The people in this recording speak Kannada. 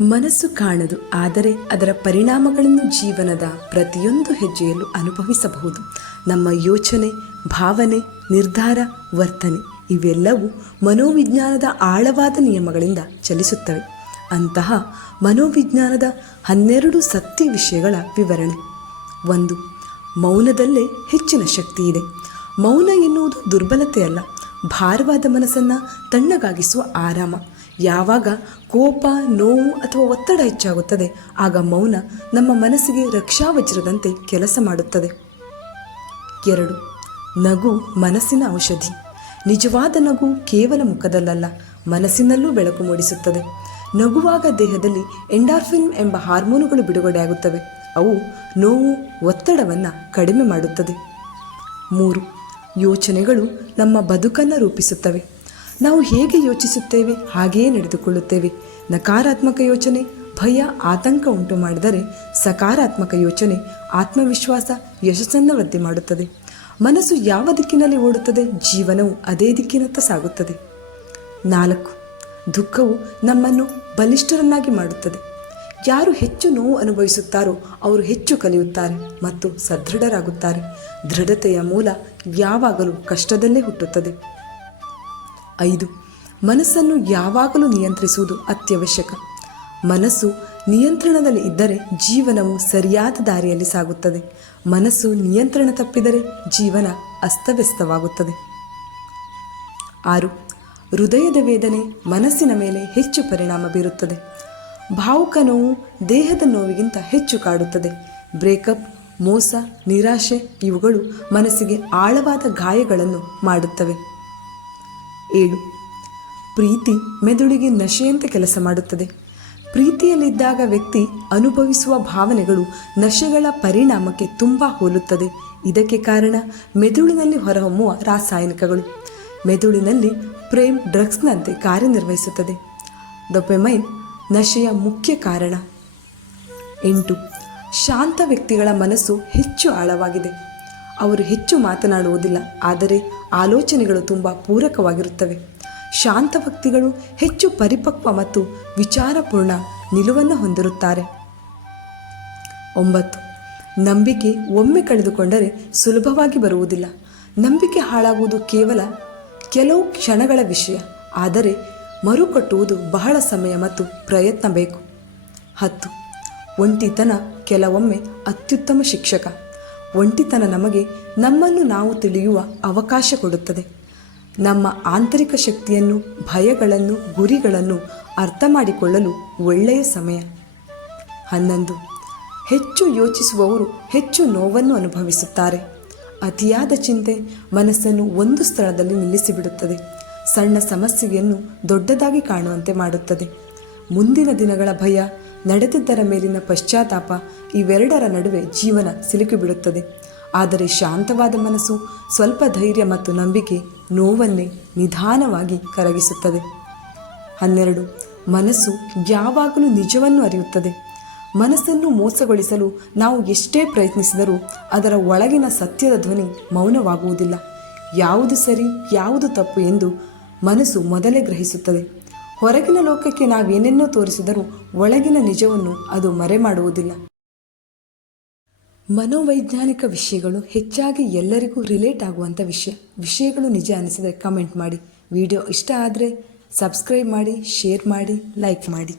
ಮನಸ್ಸು ಕಾಣದು, ಆದರೆ ಅದರ ಪರಿಣಾಮಗಳನ್ನು ಜೀವನದ ಪ್ರತಿಯೊಂದು ಹೆಜ್ಜೆಯಲ್ಲೂ ಅನುಭವಿಸಬಹುದು. ನಮ್ಮ ಯೋಚನೆ, ಭಾವನೆ, ನಿರ್ಧಾರ, ವರ್ತನೆ ಇವೆಲ್ಲವೂ ಮನೋವಿಜ್ಞಾನದ ಆಳವಾದ ನಿಯಮಗಳಿಂದ ಚಲಿಸುತ್ತವೆ. ಅಂತಹ ಮನೋವಿಜ್ಞಾನದ ಹನ್ನೆರಡು ಸತ್ಯ ವಿಷಯಗಳ ವಿವರಣೆ. ಒಂದು, ಮೌನದಲ್ಲೇ ಹೆಚ್ಚಿನ ಶಕ್ತಿ ಇದೆ. ಮೌನ ಎನ್ನುವುದು ದುರ್ಬಲತೆ ಅಲ್ಲ ಭಾರವಾದ ಮನಸ್ಸನ್ನು ತಣ್ಣಗಾಗಿಸುವ ಆರಾಮ. ಯಾವಾಗ ಕೋಪ, ನೋವು ಅಥವಾ ಒತ್ತಡ ಹೆಚ್ಚಾಗುತ್ತದೆ, ಆಗ ಮೌನ ನಮ್ಮ ಮನಸ್ಸಿಗೆ ರಕ್ಷಾವಜ್ರದಂತೆ ಕೆಲಸ ಮಾಡುತ್ತದೆ. ಎರಡು, ನಗು ಮನಸ್ಸಿನ ಔಷಧಿ. ನಿಜವಾದ ನಗು ಕೇವಲ ಮುಖದಲ್ಲಲ್ಲ, ಮನಸ್ಸಿನಲ್ಲೂ ಬೆಳಕು ಮೂಡಿಸುತ್ತದೆ. ನಗುವಾಗ ದೇಹದಲ್ಲಿ ಎಂಡಾರ್ಫಿನ್ ಎಂಬ ಹಾರ್ಮೋನುಗಳು ಬಿಡುಗಡೆಯಾಗುತ್ತವೆ. ಅವು ನೋವು, ಒತ್ತಡವನ್ನು ಕಡಿಮೆ ಮಾಡುತ್ತದೆ. ಮೂರು, ಯೋಚನೆಗಳು ನಮ್ಮ ಬದುಕನ್ನು ರೂಪಿಸುತ್ತವೆ. ನಾವು ಹೇಗೆ ಯೋಚಿಸುತ್ತೇವೆ? ಹಾಗೆಯೇ ನಡೆದುಕೊಳ್ಳುತ್ತೇವೆ. ನಕಾರಾತ್ಮಕ ಯೋಚನೆ, ಭಯ, ಆತಂಕ ಉಂಟು ಮಾಡಿದರೆ ಸಕಾರಾತ್ಮಕ ಯೋಚನೆ, ಆತ್ಮವಿಶ್ವಾಸ ಯಶಸ್ಸನ್ನು ವೃದ್ಧಿ ಮಾಡುತ್ತದೆ. ಮನಸ್ಸು ಯಾವ ದಿಕ್ಕಿನಲ್ಲಿ ಓಡುತ್ತದೆ? ಜೀವನವು ಅದೇ ದಿಕ್ಕಿನತ್ತ ಸಾಗುತ್ತದೆ. ನಾಲ್ಕು, ದುಃಖವು ನಮ್ಮನ್ನು ಬಲಿಷ್ಠರನ್ನಾಗಿ ಮಾಡುತ್ತದೆ. ಯಾರು ಹೆಚ್ಚು ನೋವು ಅನುಭವಿಸುತ್ತಾರೋ ಅವರು ಹೆಚ್ಚು ಕಲಿಯುತ್ತಾರೆ ಮತ್ತು ಸದೃಢರಾಗುತ್ತಾರೆ. ದೃಢತೆಯ ಮೂಲ ಯಾವಾಗಲೂ ಕಷ್ಟದಲ್ಲೇ ಹುಟ್ಟುತ್ತದೆ. ಐದು. ಮನಸ್ಸನ್ನು ಯಾವಾಗಲೂ ನಿಯಂತ್ರಿಸುವುದು ಅತ್ಯವಶ್ಯಕ. ಮನಸ್ಸು ನಿಯಂತ್ರಣದಲ್ಲಿ ಇದ್ದರೆ ಜೀವನವು ಸರಿಯಾದ ದಾರಿಯಲ್ಲಿ ಸಾಗುತ್ತದೆ. ಮನಸ್ಸು ನಿಯಂತ್ರಣ ತಪ್ಪಿದರೆ ಜೀವನ ಅಸ್ತವ್ಯಸ್ತವಾಗುತ್ತದೆ. ಆರು. ಹೃದಯದ ವೇದನೆ ಮನಸ್ಸಿನ ಮೇಲೆ ಹೆಚ್ಚು ಪರಿಣಾಮ ಬೀರುತ್ತದೆ. ಭಾವುಕ ನೋವು ದೇಹದ ನೋವಿಗಿಂತ ಹೆಚ್ಚು ಕಾಡುತ್ತದೆ. ಬ್ರೇಕಪ್, ಮೋಸ, ನಿರಾಶೆ ಇವುಗಳು ಮನಸ್ಸಿಗೆ ಆಳವಾದ ಗಾಯಗಳನ್ನು ಮಾಡುತ್ತವೆ. ಏಳು. ಪ್ರೀತಿ ಮೆದುಳಿಗೆ ನಶೆಯಂತೆ ಕೆಲಸ ಮಾಡುತ್ತದೆ. ಪ್ರೀತಿಯಲ್ಲಿದ್ದಾಗ ವ್ಯಕ್ತಿ ಅನುಭವಿಸುವ ಭಾವನೆಗಳು ನಶೆಗಳ ಪರಿಣಾಮಕ್ಕೆ ತುಂಬ ಹೋಲುತ್ತದೆ. ಇದಕ್ಕೆ ಕಾರಣ ಮೆದುಳಿನಲ್ಲಿ ಹೊರಹೊಮ್ಮುವ ರಾಸಾಯನಿಕಗಳು. ಮೆದುಳಿನಲ್ಲಿ ಪ್ರೇಮ್ ಡ್ರಗ್ಸ್ನಂತೆ ಕಾರ್ಯನಿರ್ವಹಿಸುತ್ತದೆ. ಡೊಪೆಮೈನ್ ನಶೆಯ ಮುಖ್ಯ ಕಾರಣ. ಎಂಟು. ಶಾಂತ ವ್ಯಕ್ತಿಗಳ ಮನಸ್ಸು ಹೆಚ್ಚು ಆಳವಾಗಿದೆ. ಅವರು ಹೆಚ್ಚು ಮಾತನಾಡುವುದಿಲ್ಲ, ಆದರೆ ಆಲೋಚನೆಗಳು ತುಂಬ ಪೂರಕವಾಗಿರುತ್ತವೆ. ಶಾಂತ ವ್ಯಕ್ತಿಗಳು ಹೆಚ್ಚು ಪರಿಪಕ್ವ ಮತ್ತು ವಿಚಾರಪೂರ್ಣ ನಿಲುವನ್ನು ಹೊಂದಿರುತ್ತಾರೆ. ಒಂಬತ್ತು, ನಂಬಿಕೆ ಒಮ್ಮೆ ಕಳೆದುಕೊಂಡರೆ ಸುಲಭವಾಗಿ ಬರುವುದಿಲ್ಲ. ನಂಬಿಕೆ ಹಾಳಾಗುವುದು ಕೇವಲ ಕೆಲವು ಕ್ಷಣಗಳ ವಿಷಯ, ಆದರೆ ಮರುಕಟ್ಟುವುದು ಬಹಳ ಸಮಯ ಮತ್ತು ಪ್ರಯತ್ನ ಬೇಕು. ಹತ್ತು, ಒಂಟಿತನ ಕೆಲವೊಮ್ಮೆ ಅತ್ಯುತ್ತಮ ಶಿಕ್ಷಕ. ಒಂಟಿತನ ನಮಗೆ ನಮ್ಮನ್ನು ನಾವು ತಿಳಿಯುವ ಅವಕಾಶ ಕೊಡುತ್ತದೆ. ನಮ್ಮ ಆಂತರಿಕ ಶಕ್ತಿಯನ್ನು, ಭಯಗಳನ್ನು, ಗುರಿಗಳನ್ನು ಅರ್ಥ ಮಾಡಿಕೊಳ್ಳಲು ಒಳ್ಳೆಯ ಸಮಯ. ಹನ್ನೊಂದು. ಹೆಚ್ಚು ಯೋಚಿಸುವವರು ಹೆಚ್ಚು ನೋವನ್ನು ಅನುಭವಿಸುತ್ತಾರೆ. ಅತಿಯಾದ ಚಿಂತೆ ಮನಸ್ಸನ್ನು ಒಂದು ಸ್ಥಳದಲ್ಲಿ ನಿಲ್ಲಿಸಿಬಿಡುತ್ತದೆ. ಸಣ್ಣ ಸಮಸ್ಯೆಯನ್ನು ದೊಡ್ಡದಾಗಿ ಕಾಣುವಂತೆ ಮಾಡುತ್ತದೆ. ಮುಂದಿನ ದಿನಗಳ ಭಯ ನಡೆದಿದ್ದರ ಮೇಲಿನ ಪಶ್ಚಾತ್ತಾಪ ಇವೆರಡರ ನಡುವೆ ಜೀವನ ಸಿಲುಕಿಬಿಡುತ್ತದೆ. ಆದರೆ ಶಾಂತವಾದ ಮನಸ್ಸು, ಸ್ವಲ್ಪ ಧೈರ್ಯ ಮತ್ತು ನಂಬಿಕೆ ನೋವನ್ನೇ ನಿಧಾನವಾಗಿ ಕರಗಿಸುತ್ತದೆ. ಹನ್ನೆರಡು, ಮನಸ್ಸು ಯಾವಾಗಲೂ ನಿಜವನ್ನು ಅರಿಯುತ್ತದೆ. ಮನಸ್ಸನ್ನು ಮೋಸಗೊಳಿಸಲು ನಾವು ಎಷ್ಟೇ ಪ್ರಯತ್ನಿಸಿದರೂ ಅದರ ಒಳಗಿನ ಸತ್ಯದ ಧ್ವನಿ ಮೌನವಾಗುವುದಿಲ್ಲ. ಯಾವುದು ಸರಿ, ಯಾವುದು ತಪ್ಪು ಎಂದು ಮನಸ್ಸು ಮೊದಲೇ ಗ್ರಹಿಸುತ್ತದೆ. ಹೊರಗಿನ ಲೋಕಕ್ಕೆ ನಾವೇನೆನ್ನೋ ತೋರಿಸಿದರೂ ಒಳಗಿನ ನಿಜವನ್ನು ಅದು ಮರೆ ಮಾಡುವುದಿಲ್ಲ ಮನೋವೈಜ್ಞಾನಿಕ ವಿಷಯಗಳು ಹೆಚ್ಚಾಗಿ ಎಲ್ಲರಿಗೂ ರಿಲೇಟ್ ಆಗುವಂಥ ವಿಷಯ. ವಿಷಯಗಳು ನಿಜ ಅನಿಸಿದರೆ ಕಮೆಂಟ್ ಮಾಡಿ. ವಿಡಿಯೋ ಇಷ್ಟ ಆದರೆ ಸಬ್ಸ್ಕ್ರೈಬ್ ಮಾಡಿ ಶೇರ್ ಮಾಡಿ ಲೈಕ್ ಮಾಡಿ.